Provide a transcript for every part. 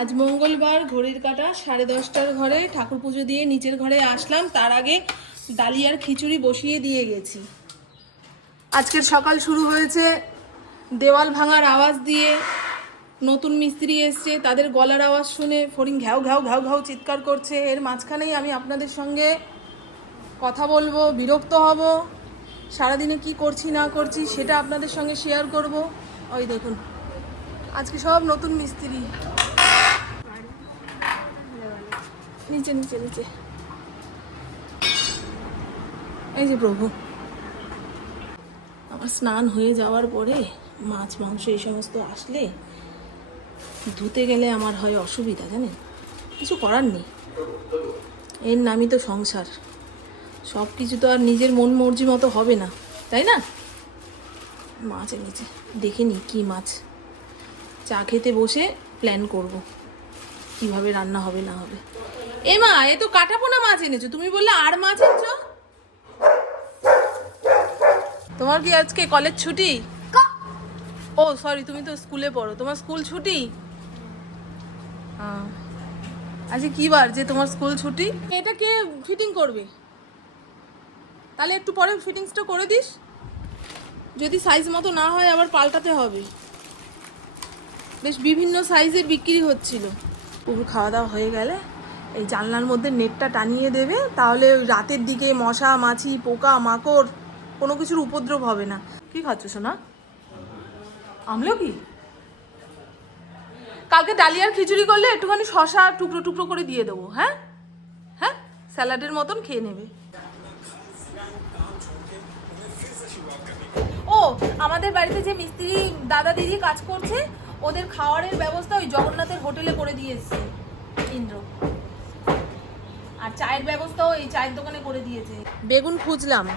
আজ মঙ্গলবার ঘড়ির কাটা, সাড়ে দশটার ঘরে ঠাকুর পুজো দিয়ে নিচের ঘরে আসলাম। তার আগে ডালিয়ার খিচুড়ি বসিয়ে দিয়ে গেছি। আজকের সকাল শুরু হয়েছে। দেওয়াল ভাঙার আওয়াজ দিয়ে নতুন মিস্ত্রি এসছে। তাদের গলার আওয়াজ শুনে ফরিং ঘ্যাও ঘ্যাও ঘ্যাও ঘ্যাও চিৎকার করছে। এর মাঝখানেই আমি আপনাদের সঙ্গে কথা বলব, বিরক্ত হব। সারাদিনে কি করছি, না করছি, সেটা আপনাদের সঙ্গে শেয়ার করব। ওই দেখুন, আজকে সব নতুন মিস্ত্রি। নিচে নিচে নিচে। এই যে প্রভু। আমার স্নান হয়ে যাওয়ার পরে মাছ, মাংস এই সমস্ত আসলে ধুতে গেলে আমার হয় অসুবিধা, জানেন? কিছু করার নেই। এর নামই তো সংসার। সব কিছু তো আর নিজের মন মর্জি মতো হবে না, তাই না? মাছ এনেছে দেখে নি কী মাছ। চা খেতে বসে প্ল্যান করব। কীভাবে রান্না হবে, না হবে। এ মা এ তো কাটাপোনা মাছ এনেছো। তুমি বললে আর মাছ এনেছো? তোমার কি আজকে কলেজ ছুটি? ও সরি তুমি তো স্কুলে পড়ো। তোমার স্কুল ছুটি? আজকে কি বার যে তোমার স্কুল ছুটি? এটা কে ফিটিং করবে? তাহলে একটু পরে ফিটিংসটা করে দিস। যদি সাইজ মতো না হয় আবার পাল্টাতে হবে। বেশ বিভিন্ন সাইজে বিক্রি হচ্ছিল। পুরো খাওয়া দাওয়া হয়ে গেলে। এই জানলার মধ্যে নেটটা টানিয়ে দেবে, তাহলে রাতের দিকে মশা, মাছি, পোকা, মাকড় কোনো কিছুর উপদ্রব হবে না। কি খাচ্ছ সোনা? আমলো কি? কালকে ডালিয়ার খিচুড়ি করলে একটুখানি শশা টুকরো টুকরো করে দিয়ে দেবো হ্যাঁ? হ্যাঁ? স্যালাডের মতন খেয়ে নেবে। ও, আমাদের বাড়িতে যে মিস্ত্রি, দাদা দিদি কাজ করছে, ওদের খাওয়ারের ব্যবস্থা ওই জগন্নাথের হোটেলে করে দিয়ে এসছে, ইন্দ্র। আর চায়ের ব্যবস্থাও এই চায়ের দোকানে করে দিয়েছে। বেগুন খুঁজলাম।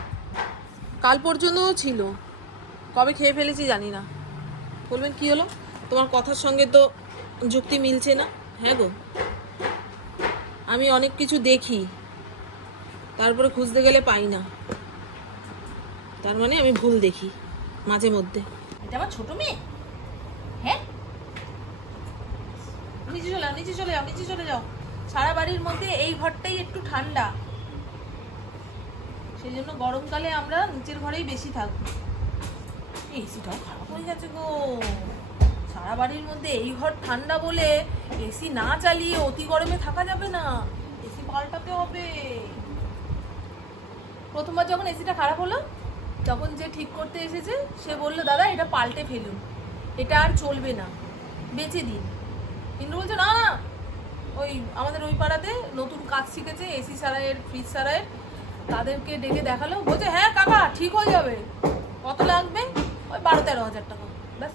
কাল পর্যন্তও ছিল। কবে খেয়ে ফেলেছি জানি না। বলবেন কি হলো? তোমার কথার সঙ্গে তো যুক্তি মিলছে না। হ্যাঁ গো। আমি অনেক কিছু দেখি। তারপরে খুঁজতে গেলে পাই না। তার মানে আমি ভুল দেখি মাঝে মধ্যে। এটা আমার ছোট মেয়ে? হ্যাঁ? নিচে চলে যাও নিচে চলে যাও নিচে চলে যাও। সারা বাড়ির মধ্যে এই ঘরটাই একটু ঠান্ডা। সেই জন্য গরমকালে আমরা নিচের ঘরেই বেশি থাকব। এসিটাও খারাপ হয়ে গেছে গো। সারা বাড়ির মধ্যে এই ঘর ঠান্ডা বলে এসি না চালিয়ে অতি গরমে থাকা যাবে না। এসি পাল্টাতে হবে। প্রথমবার যখন এসিটা খারাপ হলো, তখন যে ঠিক করতে এসেছে, সে বলল, দাদা, এটা পাল্টে ফেলুন। এটা আর চলবে না। বেচে দিন। কিন্তু বলছে, না না ওই আমাদের ওই পাড়াতে নতুন কাজ শিখেছে, এসি সারাইয়ের ফ্রিজ সারাইয়ের। তাদেরকে ডেকে দেখাল। বলছে হ্যাঁ কাকা, ঠিক হয়ে যাবে। কত লাগবে? ওই বারো তেরো হাজার টাকা। ব্যাস,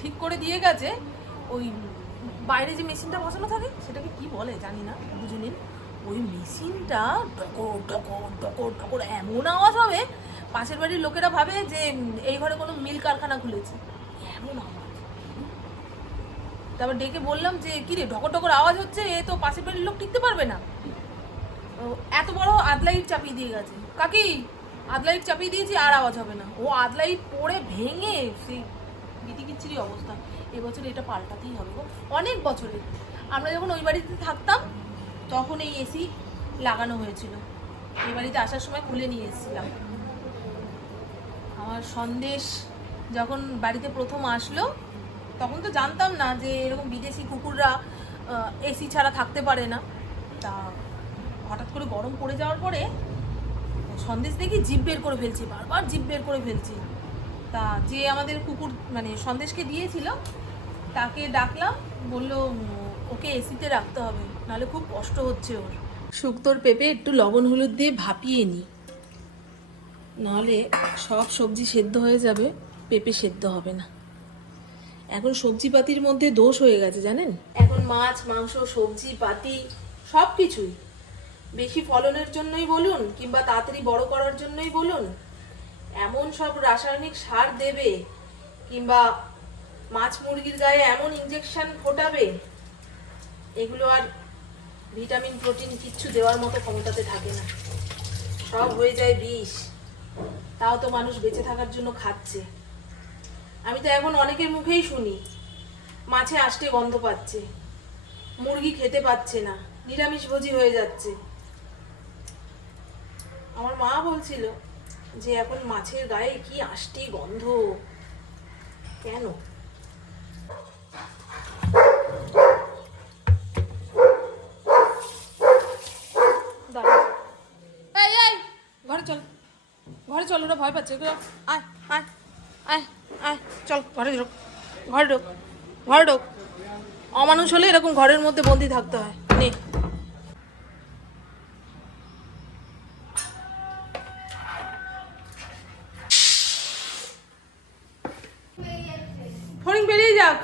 ঠিক করে দিয়ে গেছে। ওই বাইরে যে মেশিনটা বসানো থাকে, সেটাকে কি বলে জানি না, বুঝে নিন। ওই মেশিনটা টকর টকর টকর টকর এমন আওয়াজ হবে, পাশের বাড়ির লোকেরা ভাবে যে এই ঘরে কোনো মিল কারখানা খুলেছে। এমন আওয়াজ। তারপর ডেকে বললাম যে কি রে ঢকর ঢকর আওয়াজ হচ্ছে, এ তো পাশের বাড়ির লোক টিকতে পারবে না। এত বড় আদলাইট চাপিয়ে দিয়ে গেছে। কাকি আদলাইট চাপিয়ে দিয়েছি, আর আওয়াজ হবে না। ও আদলাইট পড়ে ভেঙে সেই গিটিকিচ্ছিরি অবস্থা। এবছর এটা পাল্টাতেই হবে গো। অনেক বছরে। আমরা যখন ওই বাড়িতে থাকতাম, তখন এই এসি লাগানো হয়েছিল। এই বাড়িতে আসার সময় খুলে নিয়ে এসেছিলাম। আমার সন্দেশ যখন বাড়িতে প্রথম আসলো তখন তো জানতাম না যে এরকম বিদেশি কুকুররা এসি ছাড়া থাকতে পারে না। তা হঠাৎ করে গরম পড়ে যাওয়ার পরে সন্দেশ দেখি জিভ বের করে ফেলছি, বারবার জিভ বের করে ফেলছি। তা যে আমাদের কুকুর মানে সন্দেশকে দিয়েছিল, তাকে ডাকলাম, বলল, ওকে এসিতে রাখতে হবে, নাহলে খুব কষ্ট হচ্ছে ওর। শুক্তোর পেঁপে একটু লবণ হলুদ দিয়ে ভাপিয়ে নিই নাহলে সব সবজি সেদ্ধ হয়ে যাবে, পেঁপে সেদ্ধ হবে না। এখন সবজি পাতির মধ্যে দোষ হয়ে গেছে, জানেন? এখন মাছ, মাংস, সবজি, পাতি সব কিছুই বেশি ফলনের জন্যই বলুন কিংবা তাড়াতাড়ি বড় করার জন্যই বলুন, এমন সব রাসায়নিক সার দেবে কিংবা মাছ মুরগির গায়ে এমন ইঞ্জেকশন ফোটাবে, এগুলো আর ভিটামিন প্রোটিন কিচ্ছু দেওয়ার মতো ক্ষমতাতে থাকে না। সব হয়ে যায় বিষ। তাও তো মানুষ বেঁচে থাকার জন্য খাচ্ছে। আমি তো এখন অনেকের মুখেই শুনি। মাছে আষ্টে গন্ধ পাচ্ছে। মুরগি খেতে পাচ্ছে না। নিরামিষ ভোজি হয়ে যাচ্ছে। আমার মা বলছিল যে এখন মাছের গায়ে কি আষ্টি গন্ধ? কেন? ঘরে চল। ঘরে চল, ওরা ভয় পাচ্ছে। আয় আয় আয়। আয় চল, ঘরে ঢোক ঘরে ঢোক ঘরে ঢোক। অমানুষ হলে এরকম ঘরের মধ্যে বন্দি থাকতে হয়। নে। ফরিং বেরিয়ে যাক।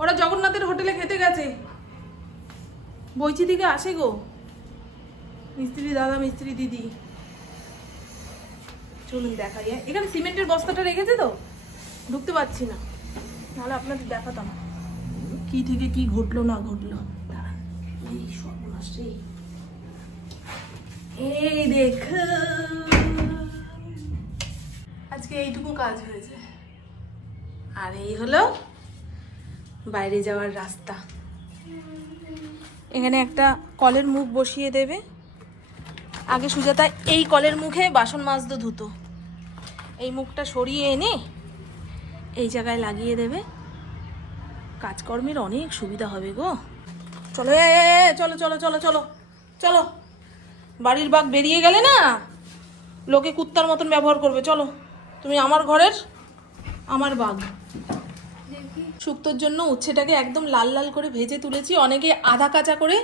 ওরা জগন্নাথের হোটেলে খেতে গেছে। বইচি দিকে আসে গো। মিস্ত্রি দাদা, মিস্ত্রি দিদি। চলুন দেখাই। হ্যাঁ। এখানে সিমেন্টের বস্তাটা রেখেছে তো? ঢুকতে পারছি না। নাহলে আপনাদের দেখাতাম। কি থেকে কি ঘটলো না ঘটলো? এই এই দেখ। আজকে এইটুকু কাজ হয়েছে। আর এই হলো বাইরে যাওয়ার রাস্তা। এখানে একটা কলের মুখ বসিয়ে দেবে। আগে সুজাতা এই কলের মুখে বাসন মাজতো ধুতো। এই মুখটা সরিয়ে এনে এই জায়গায় লাগিয়ে দেবে। কাজকর্মের অনেক সুবিধা হবে গো। চলো এ, চলো চলো চলো চলো চলো। বাড়ির বাঘ বেরিয়ে গেলে না লোকে কুত্তার মতন ব্যবহার করবে। চলো তুমি আমার ঘরের আমার বাঘ। শুক্তোর জন্য উচ্ছেটাকে একদম লাল লাল করে ভেজে তুলেছি। অনেকে আধা কাঁচা করে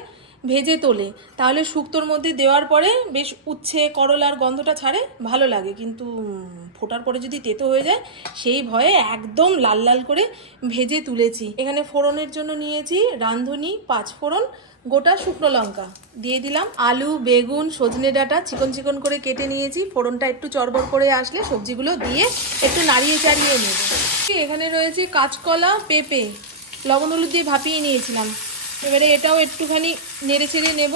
ভেজে তোলে। তাহলে শুক্তোর মধ্যে দেওয়ার পরে বেশ উচ্ছে, করলার গন্ধটা ছাড়ে, ভালো লাগে। কিন্তু ফোটার পরে যদি তেতো হয়ে যায়, সেই ভয়ে একদম লাল লাল করে ভেজে তুলেছি। এখানে ফোড়নের জন্য নিয়েছি রাঁধুনি পাঁচ ফোড়ন গোটা শুকনো লঙ্কা। দিয়ে দিলাম আলু, বেগুন, সজনে ডাঁটা, চিকন চিকন করে কেটে নিয়েছি। ফোড়নটা একটু চড়বড় করে আসলে সবজিগুলো দিয়ে একটু নাড়িয়ে চাড়িয়ে নেব। এখানে রয়েছে কাঁচকলা, পেঁপে। লবণ হলুদ দিয়ে ভাপিয়ে নিয়েছিলাম। এবারে এটাও একটুখানি নেড়ে চেড়ে নেব।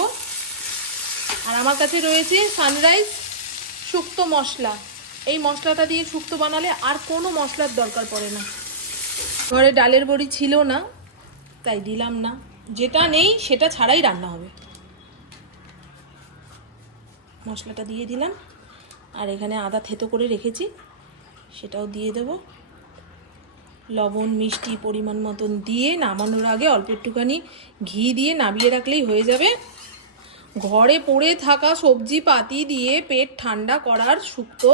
আর আমার কাছে রয়েছে সানরাইজ শুক্তো মশলা। এই মশলাটা দিয়ে শুক্তো বানালে আর কোনো মশলার দরকার পড়ে না। ঘরে ডালের বড়ি ছিল না, তাই দিলাম না। যেটা নেই, সেটা ছাড়াই রান্না হবে। মশলাটা দিয়ে দিলাম। আর এখানে আদা থেতো করে রেখেছি, সেটাও দিয়ে দেব। লবণ মিষ্টি পরিমাণ মতন দিয়ে নামানোর আগে অল্প একটুখানি ঘি দিয়ে নামিয়ে রাখলেই হয়ে যাবে। ঘরে পড়ে থাকা সবজি পাতি দিয়ে পেট ঠান্ডা করার শুক্তো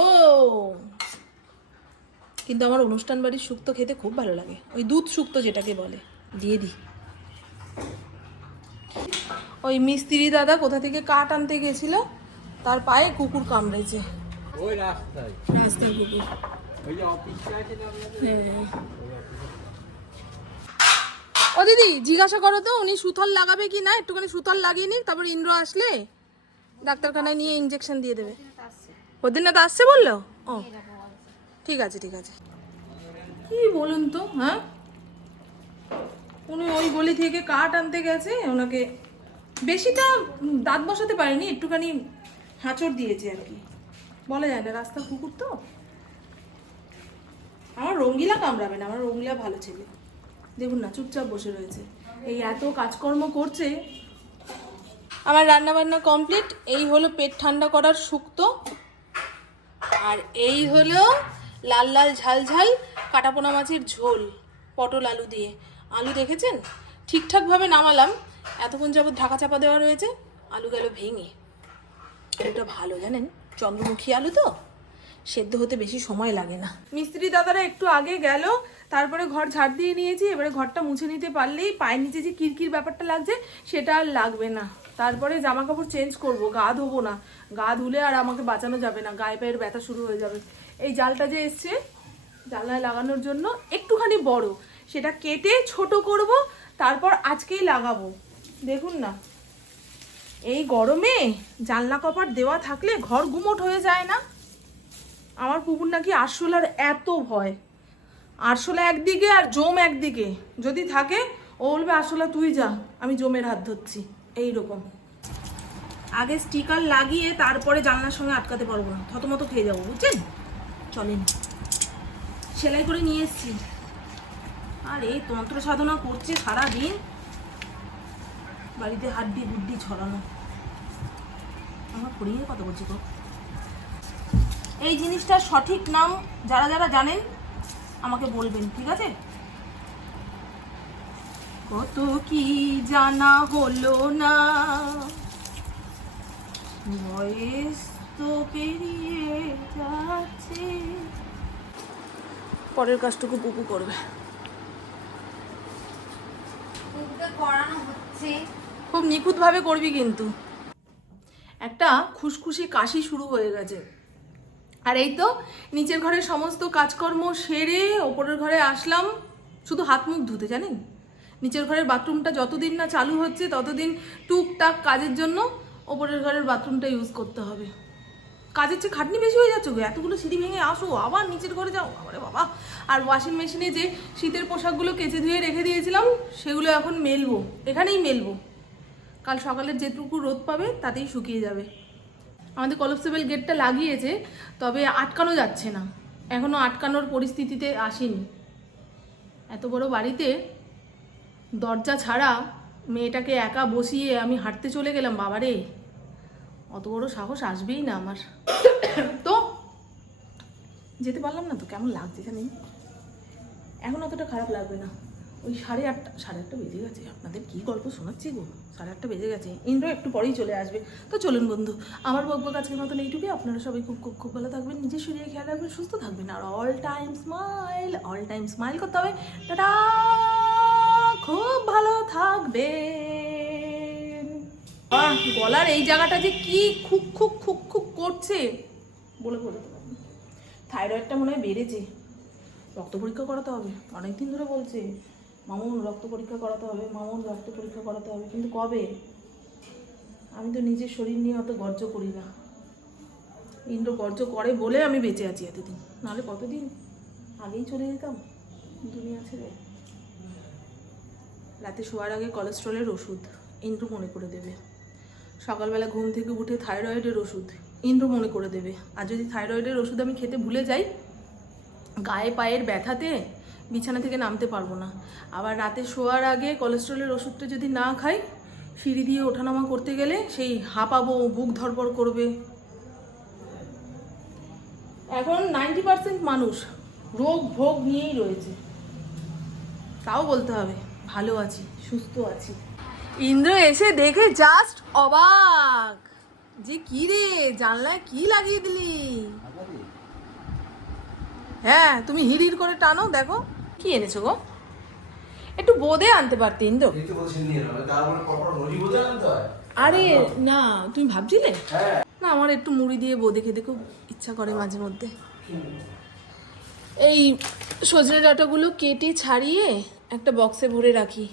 কিন্তু আমার অনুষ্ঠান বাড়ির শুক্তো খেতে খুব ভালো লাগে। ওই দুধ শুক্তো যেটাকে বলে। দিয়ে দিই। ওই মিস্ত্রি দাদা কোথা থেকে কাঠ আনতে গেছিল? তার পায়ে কুকুর কামড়েছে। ওই রাস্তায়। কুকুর। ওই যে অফিসটা আছে হ্যাঁ। ও দিদি, জিজ্ঞাসা করো তো, উনি সুথল লাগাবে কি না? একটুখানি সুথল লাগিয়ে নিক তারপর ইন্দ্র আসলে ডাক্তারখানায় নিয়ে ইঞ্জেকশন দিয়ে দেবে। ওদিন না তো আসছে বলল? ও, ঠিক আছে ঠিক আছে। কি বলুন তো হ্যাঁ? উনি ওই গলি থেকে কাঠ আনতে গেছে, ওনাকে বেশিটা দাঁত বসাতে পারেনি, একটুখানি হাঁচড় দিয়েছে আর কি। বলা যায় না, রাস্তার কুকুর তো। আমার রঙ্গিলা কামড়াবে না, আমার রঙ্গিলা ভালো ছেলে। দেখুন না, চুপচাপ বসে রয়েছে। এই এত কাজকর্ম করছে, আমার রান্না বান্না কমপ্লিট এই হলো পেট ঠান্ডা করার শুক্তো আর এই হলো লাল লাল ঝাল ঝাল কাটাপোনা মাছের ঝোল, পটল আলু দিয়ে। আলু দেখেছেন? ঠিকঠাকভাবে নামালাম, এতক্ষণ যাবত ঢাকা চাপা দেওয়া রয়েছে, আলু গেল ভেঙে। আলুটা ভালো, জানেন? চন্দ্রমুখী আলু তো? সেদ্ধ হতে বেশি সময় লাগে না। মিস্ত্রি দাদারা একটু আগে গেল, তারপরে ঘর ঝাড় দিয়ে নিয়েছি, এবারে ঘরটা মুছে নিতে পারলেই পায়ের নিচে যে কিরকির ব্যাপারটা লাগছে সেটা আর লাগবে না। তারপরে জামা কাপড় চেঞ্জ করব, গা ধোবো না। গা ধুলে আর আমাকে বাঁচানো যাবে না, গায়ে পায়ের ব্যথা শুরু হয়ে যাবে। এই জালটা যে এসছে, জানলায় লাগানোর জন্য একটুখানি বড়। সেটা কেটে ছোট করব, তারপর আজকেই লাগাবো। দেখুন না, এই গরমে জানলা কপাট দেওয়া থাকলে ঘর গুমোট হয়ে যায় না। আমার কুকুর নাকি আরশোলার এত ভয়। আরশোলা একদিকে আর জম একদিকে। যদি থাকে, ও বলবে, আরশোলা, তুই যা, আমি জমের হাত ধরছি। এই রকম আগে স্টিকার লাগিয়ে তারপরে জানলার সঙ্গে আটকাতে পারব না। থতমত খেয়ে যাব, বুঝছেন? চলেন। সেলাই করে নিয়ে এসছি। আর এই তন্ত্র সাধনা করছে সারা দিন বাড়িতে হাড্ডি গুড্ডি ছড়ানো। আমার পড়িয়ে কথা বলছি তো। এই জিনিসটার সঠিক নাম যারা যারা জানেন আমাকে বলবেন ঠিক আছে? কত কি জানা হলো না? বয়স তো পেরিয়ে যাচ্ছে। পরের কাজটুকু পুকু করবে। করানো হচ্ছে। খুব নিখুঁতভাবে করবি কিন্তু। একটা খুশখুশি কাশি শুরু হয়ে গেছে। আর এই তো নিচের ঘরের সমস্ত কাজকর্ম সেরে ওপরের ঘরে আসলাম। শুধু হাত মুখ ধুতে, জানেন? নিচের ঘরের বাথরুমটা যতদিন না চালু হচ্ছে, ততদিন টুকটাক কাজের জন্য ওপরের ঘরের বাথরুমটা ইউজ করতে হবে। কাজের চেয়ে খাটনি বেশি হয়ে যাচ্ছে গো, এতগুলো সিঁড়ি ভেঙে আসো, আবার নিচের ঘরে যাও। আরে বাবা। আর ওয়াশিং মেশিনে যে শীতের পোশাকগুলো কেচে ধুয়ে রেখে দিয়েছিলাম, সেগুলো এখন মেলবো, এখানেই মেলবো। কাল সকালের যেটুকু রোদ পাবে, তাতেই শুকিয়ে যাবে। আমাদের কলপসেবল গেটটা লাগিয়েছে, তবে আটকানো যাচ্ছে না। এখনও আটকানোর পরিস্থিতিতে আসেনি। এত বড় বাড়িতে দরজা ছাড়া মেয়েটাকে একা বসিয়ে আমি হাঁটতে চলে গেলাম, বাবারে। অত বড় সাহস আসবেই না আমার। তো, যেতে পারলাম না তো, কেমন লাগছে জানি। এখন অতটা খারাপ লাগবে না। ওই সাড়ে আটটা সাড়ে আটটা বেজে গেছে। আপনাদের কি গল্প শোনাচ্ছি গো? সাড়ে আটটা বেজে গেছে। ইন্দ্র একটু পরেই চলে আসবে। তো চলুন বন্ধু, আমার বকবক আজকের মতন এইটুকুই। আপনারা সবাই খুব খুব খুব ভালো থাকবেন, নিজের শরীরে খেয়াল রাখবেন, সুস্থ থাকবেন। আর all time smile all time smile করতে হবে। টাটা! খুব ভালো থাকবে গলার এই জায়গাটা যে কি খুক খুক খুক খুক করছে, বলে বলে থাইরয়েডটা মনে হয় বেড়েছে। রক্ত পরীক্ষা করাতে হবে। অনেকদিন ধরে বলছে। মামুন, রক্ত পরীক্ষা করাতে হবে। মামুন, রক্ত পরীক্ষা করাতে হবে। কিন্তু কবে? আমি তো নিজের শরীর নিয়ে অত গর্জ করি না। ইন্দ্র গর্জ করে বলে আমি বেঁচে আছি এতদিন। নাহলে কতদিন? আগেই চলে যেতাম। দুনিয়া ছেড়ে। রাতে শোয়ার আগে কোলেস্ট্রলের ওষুধ ইন্দ্র মনে করে দেবে। সকালবেলা ঘুম থেকে উঠে থাইরয়েডের ওষুধ ইন্দ্র মনে করে দেবে। আর যদি থাইরয়েডের ওষুধ আমি খেতে ভুলে যাই, গায়ে, পায়ের ব্যথাতে বিছানা থেকে নামতে পারব না। আবার রাতে শোয়ার আগে কোলেস্ট্রলের ওষুধটা যদি না খাই সিঁড়ি দিয়ে ওঠানামা করতে গেলে সেই হাঁপাবো বুক ধরপড় করবে। এখন নাইনটি পার্সেন্ট মানুষ রোগ ভোগ নিয়েই রয়েছে। তাও বলতে হবে ভালো আছি সুস্থ আছি। ইন্দ্র এসে দেখে জাস্ট অবাক। যে কি রে জানলায় কি লাগিয়ে দিলি? হ্যাঁ তুমি হিড়ির করে টানো দেখো। কি এনেছো গো? একটু বোদে আনতে পারতে ইন্দো। বোঝা আনতে হয়। আরে না তুমি ভাবছিলে? হ্যাঁ। না আমার একটু মুড়ি দিয়ে বোদে খেতে খুব ইচ্ছা করে মাঝে মধ্যে। এই সজনে ডাটাগুলো কেটে ছাড়িয়ে একটা বক্সে ভরে রাখি।